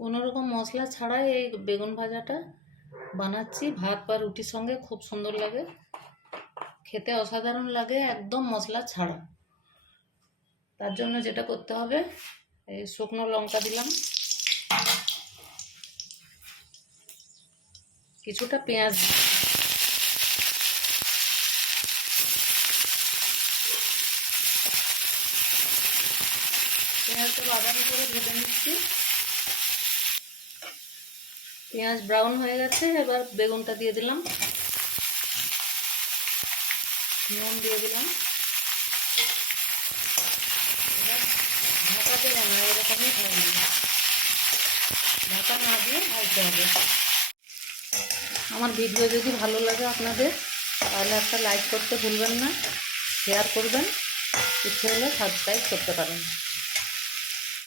কোনো রকম মশলা ছাড়াই এই বেগুন ভাজাটা বানাচ্ছি। ভাত বা রুটির সঙ্গে খুব সুন্দর লাগে, খেতে অসাধারণ লাগে, একদম মশলা ছাড়া। তার জন্য যেটা করতে হবে, এই শুকনো লঙ্কা দিলাম, কিছুটা পেঁয়াজ, পেঁয়াজটা বাদামি করে ভেজে নিচ্ছি। পেঁয়াজ ব্রাউন হয়ে গেছে, এবার বেগুনটা দিয়ে দিলাম, নুন দিয়ে দিলাম। এবার ঢাকা দেবো না, এরকমই থাকবে, ঢাকা না দিয়ে ভাজতে হবে। আমার ভিডিও যদি ভালো লাগে আপনাদের, তাহলে একটা লাইক করতে ভুলবেন না, শেয়ার করবেন, ইচ্ছে হলে সাবস্ক্রাইব করতে পারেন।